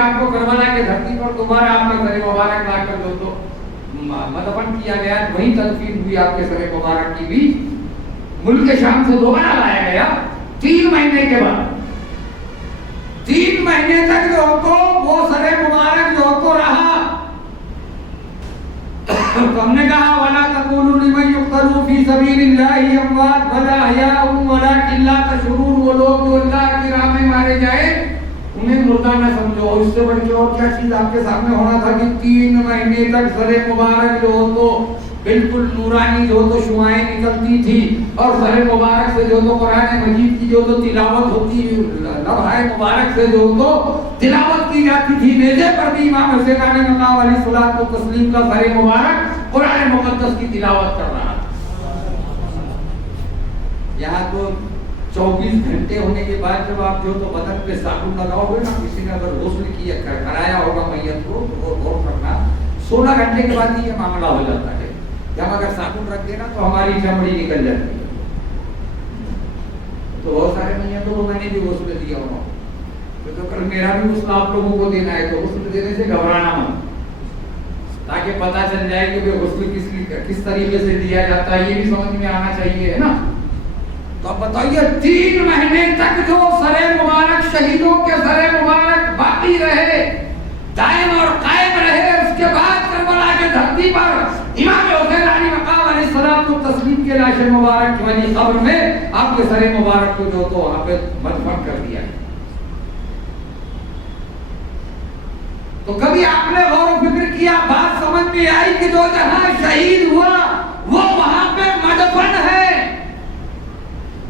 آپ کو کربلا کی دھرتی پر دوبارہ آپ کا سر مبارک لا کر جو تو مدفن کیا گیا، وہیں تدفین ہوئی آپ کے سر مبارک کی بھی، ملک شام سے دوبارہ لایا گیا 3 مہینے کے بعد۔ 3 مہینے تک جو تو وہ سر مبارک جو تو رہا۔ تو ہم نے کہا وَلَا تَقُولُوا لِمَن يُقْتَلُ فِي سَبِيلِ اللَّهِ أَمْوَاتٌ بَلْ أَحْيَاءٌ وَلَٰكِن لَّا تَشْعُرُونَ۔ وہ لوگ جو اللہ کی راہ میں مارے جائے انہیں مردہ نہ سمجھو۔ اور اس سے بڑھ کے اور کیا چیز آپ کے سامنے ہونا تھا کہ 3 مہینے تک سر مبارک جو تو بالکل نورانی جو تو شعائیں نکلتی تھی، اور سر مبارک سے جو تو قرآن مجید کی جو تو تلاوت ہوتی، لوحہ مبارک سے جو تو تلاوت کی جاتی تھی۔ نیزے پر بھی امام حسین علیہ السلام علیہ الصلوۃ والتسلیم کا سر مبارک قرآن مقدس کی تلاوت کر رہا تھا۔ یہاں تو 24 گھنٹے ہونے کے بعد جب آپ جو تو بدن پہ صابن لگاؤ گے نا، کسی نے اگر غسل کیا کرایا ہوگا میت کو تو وہ غور کرنا 16 گھنٹے کے بعد یہ معاملہ ہو جاتا ہے کہ ہم اگر صابن رکھ دینا تو ہماری چمڑی نکل جاتی ہے۔ تو بہت سارے میتوں کو میں نے بھی غسل دیا ہوا، تو کل میرا بھی غسل آپ لوگوں کو دینا ہے، تو غسل دینے سے گھبرانا مت، تاکہ پتہ چل جائے کہ غسل کس طریقے سے دیا جاتا ہے، یہ بھی سمجھ میں آنا چاہیے، ہے نا۔ تو اب بتائیے 3 مہینے تک جو سر مبارک شہیدوں کے سر مبارک باقی رہے، دائم اور قائم رہے، اس کے بعد کربلا کی دھرتی پر امام حسین علیہ مقام علیہ السلام تسلیم کے لاش مبارک کی والی قبر میں آپ کے سر مبارک کو جو تو وہاں پہ مدفن کر دیا۔ تو کبھی آپ نے غور و فکر کیا، بات سمجھ میں آئی کہ جو جہاں شہید ہوا وہ وہاں پہ مدفن ہے،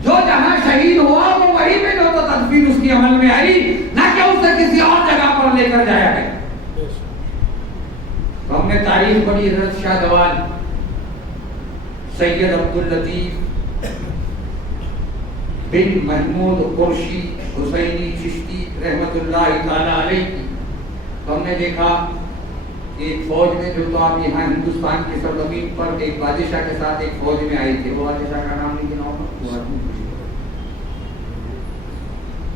جو جہاں شہید ہوا وہ وہی میں جو تو تدفین اس کی عمل میں آئی، نہ کہ اسے کسی اور جگہ پر لے کر جایا ہے۔ تو ہم نے تاریخ پڑھی، حضرت شاہ دوال سید عبداللطیف بن محمود قرشی حسینی چشتی رحمت اللہ تعالی علیہ کی، تو ہم نے دیکھا کہ ایک فوج میں جو تو آپ یہاں ہندوستان کی سرزمین پر ایک بادشاہ کے ساتھ ایک فوج میں آئے تھے، وہ بادشاہ کا نام نہیں گنا ہوگا،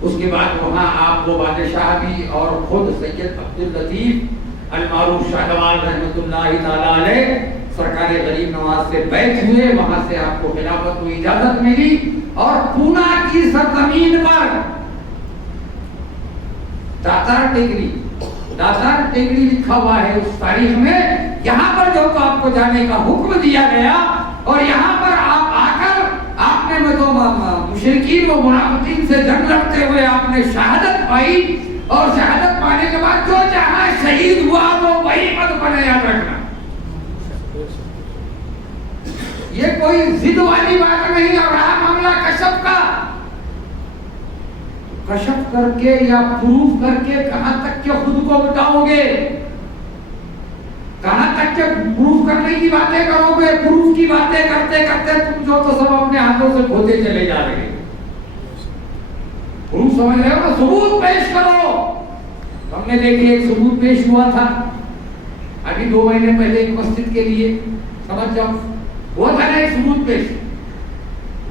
اس کے بعد وہاں آپ وہ بادشاہ بھی اور خود سید عبداللطیف المعروف شاہ دوال رحمت اللہ تعالی علیہ سرکار غریب نواز سے بیعت ہوئے، وہاں سے آپ کو خلافت کو اجازت ملی، اور پونا کی سرزمین پر داتار ٹیکری لکھا ہوا ہے اس تاریخ میں، یہاں پر جو تو آپ کو جانے کا حکم دیا گیا، اور یہاں پر آپ آ کر آپ نے مشرکین و منافقین سے جنگ لڑتے ہوئے آپ نے شہادت پائی، اور شہادت پانے کے بعد جو جہاں شہید ہوا وہ وہی مدفن ہے، یاد رکھنا۔ یہ کوئی ضد والی بات نہیں، اور رہا معاملہ کشف کا، کشف کر کے یا پروف کر کے کہاں تک کہ خود کو بتاؤ گے، کہاں تک کہ پروف کرنے کی باتیں کرو گے، پروف کی باتیں کرتے کرتے تم جو تو سب اپنے ہاتھوں سے کھوتے چلے جا رہے ہیں۔ پروف سمجھ رہے ہو نا، ثبوت پیش کرو۔ ہم نے دیکھے ایک ثبوت پیش ہوا تھا ابھی 2 مہینے پہلے ایک مسجد کے لیے، سمجھ جاؤ وہ تھا نا ایک ثبوت پیش،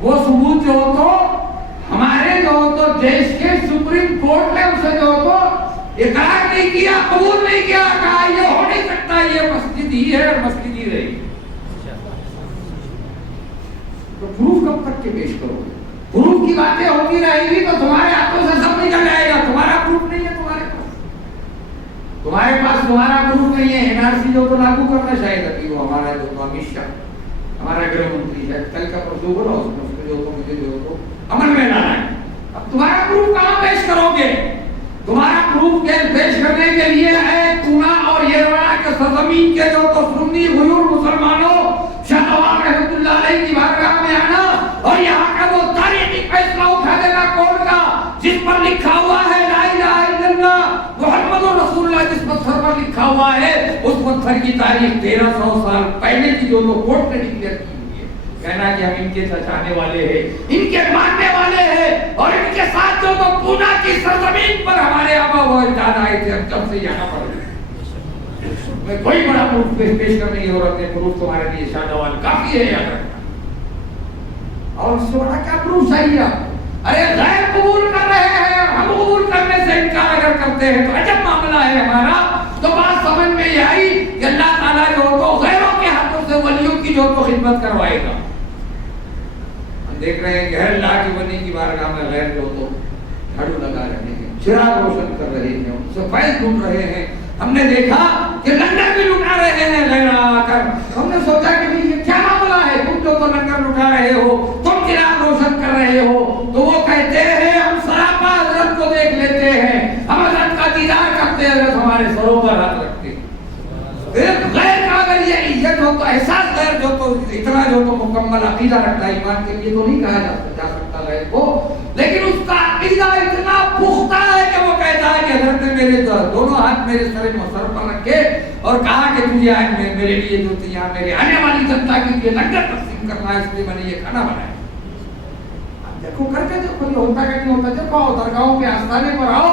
وہ ثبوت جو تو ہمارے جو تو دیش کے سپریم کورٹ نے اسے جو تو اقرار نہیں کیا، قبول نہیں کیا، کہا یہ ہو نہیں سکتا، یہ مسجد ہی ہے اور مسجد ہی رہے گی۔ تو پروف کب تک کے پیش کرو گے؟ پروف کی باتیں ہوتی رہے گی تو تمہارے ہاتھوں سے سب نکل جائے گا، تمہارا پروف نہیں ہے، تمہارے پاس تمہارا پروف نہیں ہے۔ این آر سی جو تو لاگو کرنا شاید ابھی وہ ہمارا جو تو امت شاہ ہمارا گرہ منتری ہے، کل کا پرسوں بولا اس میں، اس کو جو تو مجھے جو تو عمل میں لانا ہے۔ اب تمہارا پروف کہاں پیش کرو گے؟ تمہارا پروف پیش کرنے کے لیے ہے پونا اور یرواڑا کے سرزمین کے جو تو سنی غیور مسلمانوں شاہ دوال رحمۃ اللہ علیہ کی بارگاہ میں آنا، اور یہاں کا وہ تاریخی فیصلہ اٹھا دینا کورٹ کا جس پر لکھا ہوا ہے لا الہ الا اللہ محمد رسول اللہ، جس پتھر پر لکھا ہوا ہے اس پتھر کی تاریخ 1300 سال پہلے کی جو تو کورٹ نے ڈکلیئر کی ہوئی ہے۔ کہنا کہ ہم ان کے سچانے والے ہیں، ان کے ماننے والے ہیں، اور ان کے ساتھ جو تو پونا کی سرزمین پر ہمارے آبا و اجداد آئے تھے، ہم جب سے یہاں پر میں کوئی بڑا پروف پیش کرنے کی ضرورت نہیں، پروف تمہارے لیے شاہ دوال کافی ہے، یاد رکھنا۔ اور اس سے بڑا کیا پروف چاہیے آپ؟ ارے غیر قبول کر رہے ہیں اور ہم قبول کرنے سے انکار اگر کرتے ہیں تو عجب معاملہ ہے ہمارا، تو بات سمجھ میں یہ آئی کہ اللہ تعالیٰ جو تو غیروں کے ہاتھوں سے ولیوں کی جو تو خدمت کروائے گا۔ ہم دیکھ رہے ہیں کہ ہر اللہ کی ولی کی بارگاہ میں غیر جو تو جھاڑو لگا رہے ہیں، چراغ روشن کر رہے ہیں، ان سے فیض ڈھونڈ رہے ہیں۔ ہم نے دیکھا کہ لنگر بھی لٹا رہے ہیں غیر آ کر، ہم نے سوچا کہ یہ کیا معاملہ ہے، تم جو تو لنگر لٹا رہے ہو، تم چراغ روشن کر رہے ہو، تو وہ کہتے ہیں ہم سراپا حضرت کو دیکھ لیتے ہیں، ہم حضرت کا دیدار کرتے ہیں، حضرت ہمارے سروں پر ہاتھ رکھتے ہیں۔ غیر کا اگر یہ عزت ہو تو احساس غیر جو تو اتنا جو تو مکمل عقیدہ رکھتا ہے، ایمان کے لیے تو نہیں کہا جا سکتا غیر کو، لیکن اس کا عقیدہ اتنا پختہ ہے کہ وہ کہتا ہے کہ حضرت نے میرے دونوں ہاتھ میرے سر پر رکھے اور کہا کہ تجھے آج میرے لیے جو یہاں میرے آنے والی جنتا کے لیے لنگر تقسیم کرنا ہے، اس لیے میں نے یہ کھانا بنایا۔ دیکھو کر کے دیکھو یہ ہوتا کہ نہیں ہوتا، دیکھو آؤ درگاہوں کے آستانے پر آؤ،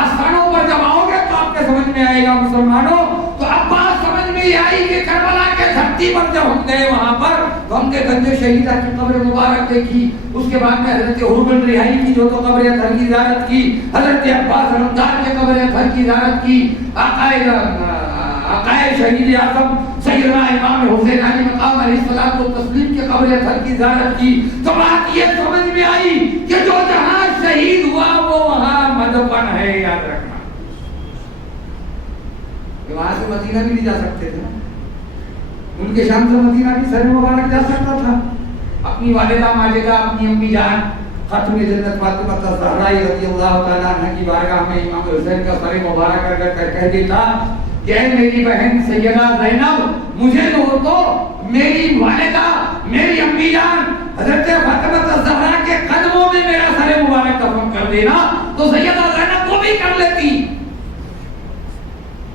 آستانوں پر جب آؤ گے تو آپ کے سمجھ میں آئے گا مسلمانوں۔ تو اب بات سمجھ میں یہ آئی کہ کربلا کے دھرتی پر جب ہم گئے وہاں پر تو ہم نے گنج شہیدہ کی قبر مبارک دیکھی، اس کے بعد میں حضرت حرمت رہائی کی جو تو قبر اطہر کی زیارت کی، حضرت عباس علمدار کے قبر اطہر کی زیارت کی، آقائے شہید اعظم سیدنا امام حسین علی مقام علیہ السلام و تسلیم کے قبر اطہر کی زیارت کی۔ تو بات یہ سمجھ میں آئی کہ جو جہاں شہید ہوا وہ وہاں مدفن ہے، یاد رکھنا۔ وہاں سے مدینہ بھی نہیں جا سکتے تھے، ان کے شام سے مدینہ بھی سر مبارک جا سکتا تھا۔ اپنی والدہ ماجدہ، اپنی امی جان ختم جنت فاطمہ الزہرا رضی اللہ تعالیٰ عنہ کی بارگاہ میں امام حسین کا سر مبارک اگر کہہ دیتا کہ اے میری بہن سیدہ زینب، مجھے تو میری والدہ میری امی جان حضرت فاطمہ الزہرا کے قدموں میں میرا سر مبارک دفن کر دینا، تو سیدہ زینب وہ بھی کر لیتی۔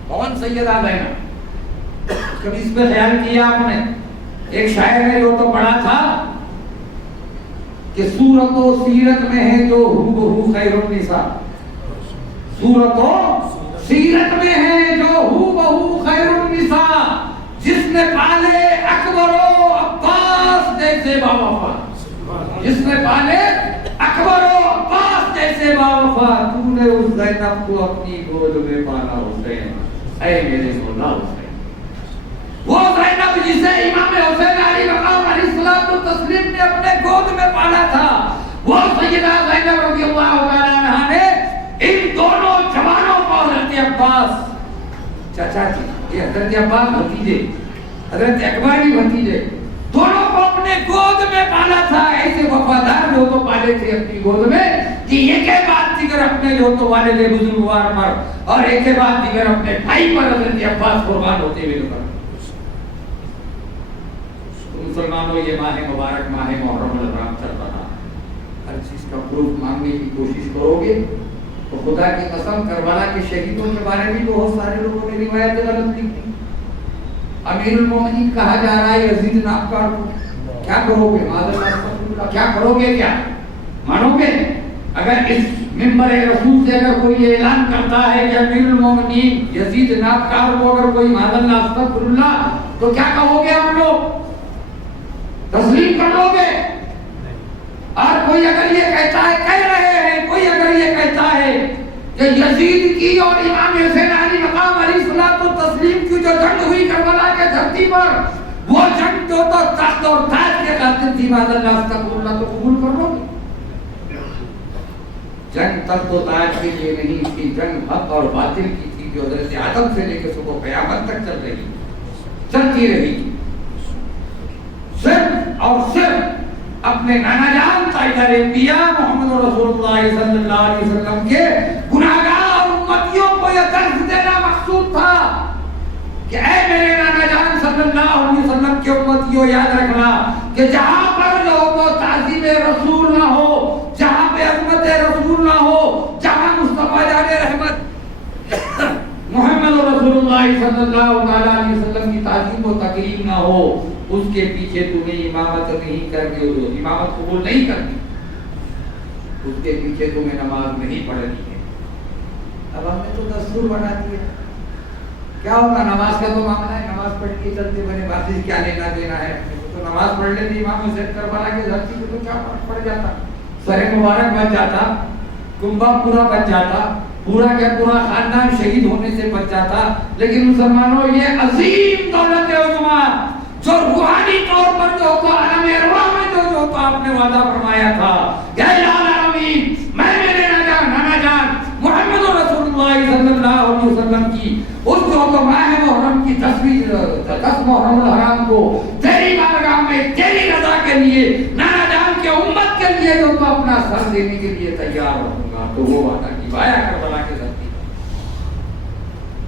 کون سیدہ زینب؟ کبھی اس پہ خیال کیا آپ نے؟ ایک شاعر نے جو تو پڑھا تھا کہ صورت و سیرت میں ہے جو ہو بہو خیر النساء، صورت و سیرت میں ہے جو ہو بہو خیر النساء، جس نے پالے اکبر و عباس جیسے باوفا، جس نے پالے اکبر و عباس جیسے باوفا، تو نے اس زینب کو اپنی گود میں پالا حسین، اے میرے مولا حسین۔ وہ زینب جسے امام حسین علی مقام علیہ الصلوۃ والتسلیم نے اپنے گود میں پالا تھا، وہ سیدہ زینب رضی اللہ تعالیٰ عنہا نے ان دونوں جوانوں کو، حضرت عباس چچا جی، یہ حضرت عباس بھتیجے، حضرت اکبر بھی بھتیجے، دونوں کو اپنے گود میں پالا تھا۔ ایسے وفادار جو تو پالے تھے اپنی گود میں کہ ایک کے بعد دیگر اپنے جو تو والد بزرگوار پر اور ایک کے بعد دیگر اپنے بھائی پر حضرت عباس قربان ہوتے ہوئے نظر۔ مسلمانوں یہ ماہ مبارک ماہ محرم الحرام چل رہا، ہر چیز کا پروف مانگنے کی کوشش کرو گے تو خدا کی قسم کربلا کے شہیدوں کے بارے میں بہت سارے لوگوں نے روایتیں غلط لکھی۔ امیر المومنین کہا جا رہا ہے یزید نابکار کو، کیا کرو گے؟ کیا کرو گے؟ کیا مانو گے؟ اگر اس منبر رسول سے اگر کوئی یہ اعلان کرتا ہے کہ امیر المومنین یزید نابکار کو اگر کوئی معاذ اللہ استغفر اللہ، تو کیا کہو گے آپ لوگ؟ تسلیم کر لو گے؟ اور کوئی اگر یہ کہتا ہے، کہہ رہے ہیں، کوئی اگر یہ کہتا ہے کہ یزید کی اور امام حسین علی مقام علیہ الصلوۃ والتسلیم کی جو جنگ ہوئی کربلا کے دھرتی پر، وہ جنگ جو تو تخت اور تاج کے قاتل تھی، معاذ اللہ استغفر اللہ، تو قبول کر لو گے؟ جنگ تخت و تاج کے لیے نہیں تھی، جنگ حق اور باطل کی تھی، جو حضرت آدم سے لے کے صبح قیامت تک چل رہی، چلتی رہی، صرف اور صرف اپنے نانا جان تاجدار انبیاء محمد رسول اللہ صلی اللہ علیہ وسلم کے گناہگار امتیوں کو یہ درس دینا مقصود تھا کہ اے میرے نانا جان صلی اللہ علیہ وسلم کے امتیوں، یاد رکھنا کہ جہاں پر جو تو تعظیم رسول نہ ہو، جہاں پہ عظمت رسول نہ ہو، جہاں مصطفیٰ جان رحمت محمد رسول اللہ صلی اللہ علیہ وسلم کی تعظیم و تکریم نہ ہو، اس کے پیچھے تمہیں امامت نہیں کرنی، امامت قبول نہیں کرنی، اس کے پیچھے تمہیں نماز نہیں پڑھنی ہے۔ اب ہم نے تو دستور بنا دیا، کیا ہوگا؟ نماز کا تو معاملہ ہے، نماز پڑھ کے چلتے بنے، باقی کیا لینا دینا ہے؟ تو نماز پڑھ لیتے امام حسین کربلا کے دھرتی پہ، تو کیا فرق پڑ جاتا؟ سر مبارک بن جاتا، کنبہ پورا بن جاتا، پورا کا پورا خاندان شہید ہونے سے بچ جاتا. لیکن مسلمانوں یہ عظیم دولت عظما جو روحانی طور پر جو تو عالم ارواح میں جو تو آپ نے وعدہ فرمایا تھا کہ اے العالمین میں میرے نانا جان محمد رسول اللہ صلی اللہ علیہ وسلم کی اس جو تو ماہ محرم کی 10 محرم الحرام کو تیری بارگاہ میں تیری رضا کے لیے نانا جان کے امت کے لیے جو تو اپنا سر دینے کے لیے تیار رہوں گا. تو وہ وعدہ نبھایا کربلا کے دھرتی.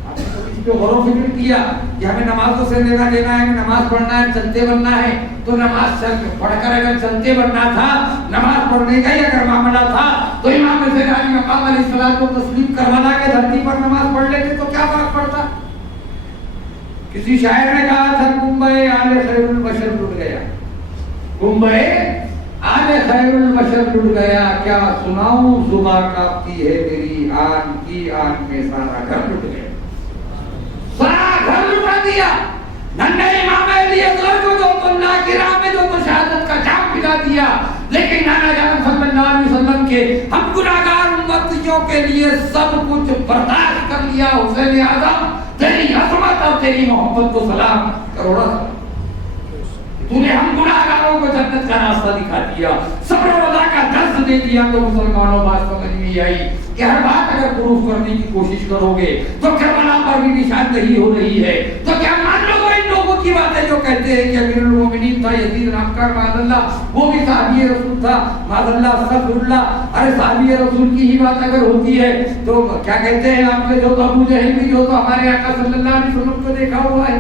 آپ نے کبھی اس پہ غور و فکر کیا کہ ہمیں نمازوں سے لینا دینا ہے, ہمیں نماز پڑھنا ہے, چلتے بننا ہے. تو نماز پڑھ کر اگر چلتے بننا تھا, نماز پڑھنے کا ہی اگر معاملہ تھا تو امام حسین علی مقام علیہ الصلوۃ و تسلیم کربلا کے دھرتی پر نماز پڑھ لیتے تو کیا فرق پڑتا. کسی شاعر نے کہا تھا کنبہ آل خیر البشر ٹوٹ گیا, کنبہ آل خیر البشر ٹوٹ گیا, کیا سناؤں زباں کاپتی ہے میری آن کی آن میں سارا گھر ٹوٹ گیا. سارا گھر لٹا دیا. ننھے امام علی اصغر کو جو تو اللہ کی راہ میں جو تو شہادت کا جام پلا دیا. لیکن نانا جان صلی اللہ علیہ وسلم کے ہم گناہگار امتیوں کے لیے سب کچھ برداشت کر لیا. حسین اعظم تیری عظمت اور تیری محبت کو سلام, کروڑا سلام. تو نے ہم گناہگاروں کو جنت کا راستہ دکھا دیا, صبر و رضا کا درس دے دیا. تو مسلمانوں بات سمجھ میں آئی کہ ہر بات اگر پروف کرنے کی کوشش کرو گے تو کربلا پر بھی نشاندہی ہو رہی ہے. تو کیا مان لو ان لوگوں کی باتیں جو کہتے ہیں کہ امیر المومنین تھا یزید نام کا معاذ اللہ, وہ بھی صحابی رسول تھا, معاذ اللہ استغفر اللہ. ارے صحابی رسول کی ہی بات اگر ہوتی ہے تو کیا کہتے ہیں آپ نے جو تو ابو جہل بھی جو تو ہمارے آقا صلی اللہ علیہ وسلم کو دیکھا ہوا ہے,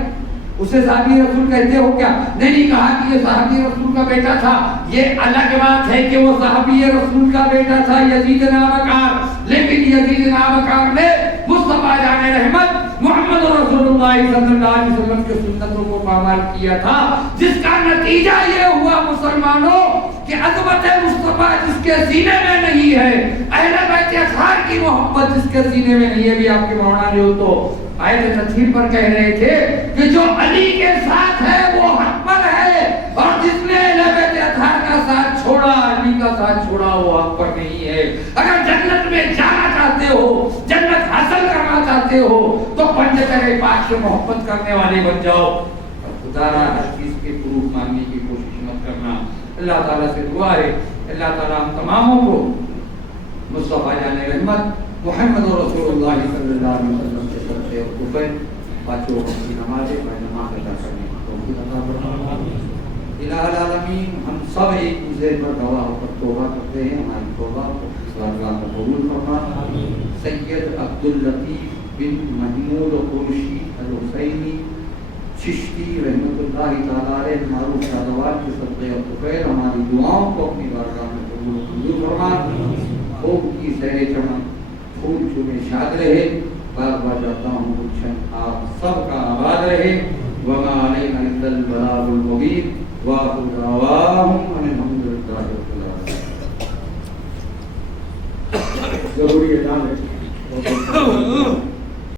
اسے صحابی رسول کہتے ہو کیا؟ نہیں کہا کہ یہ صحابی رسول کا بیٹا تھا. یہ الگ بات ہے کہ وہ صحابی رسول کا بیٹا تھا یزید نابکار, لیکن یزید نابکار نے مصطفیٰ جان رحمت محمد رسول اللہ صلی اللہ علیہ وسلم کی سنتوں کو پامال کیا تھا, جس کا نتیجہ یہ ہوا مسلمانوں کہ عظمت مصطفیٰ جس کے سینے میں نہیں ہے, اہل بیت اطہار کی محبت جس کے سینے میں نہیں ہے. بھی آپ کے مولانا جو تو آیت تطہیر پر کہہ رہے تھے کہ جو علی کے ساتھ ہے وہ حق پر ہے, اور جس نے اہل بیت اطہار کا ساتھ چھوڑا, علی کا ساتھ چھوڑا, وہ حق پر نہیں ہے. اگر جنت میں جانا چاہتے ہو, جنت حاصل کرنا چاہتے ہو تو پنجتر پاک سے محبت کرنے والے بن جاؤ. اور خدا را ہر چیز کے پروف ماننے کی کوشش مت کرنا. اللہ تعالیٰ سے دعا ہے اللہ تعالیٰ ہم تماموں کو مصطفیٰ جان رحمت محمد رسول اللہ صلی اللہ علیہ وسلم کے صدقے اور کفر بچوں کی نمازیں نماز ادا کرنے کی توفیق عطا فرمائے. الہ العالمین ہم سب ایک دوسرے پر گواہ ہو کر توبہ کرتے ہیں, ہماری توبہ کو بارگاہ میں قبول فرما. سید عبداللطیف بن محمود خورشید الحسینی چشتی رحمۃ اللہ تعالیٰ علیہ معروف شادوات کے صدقے اور کفر ہماری دعاؤں کو اپنی بارگاہ میں قبول منظور فرما. خوب کی سیر چمن پھول چومے شاد رہے. بار بار جاتا ہوں گلشن آپ سب کا آباد رہے. وما علینا الا البلاغ المبین. وآخر دعواہم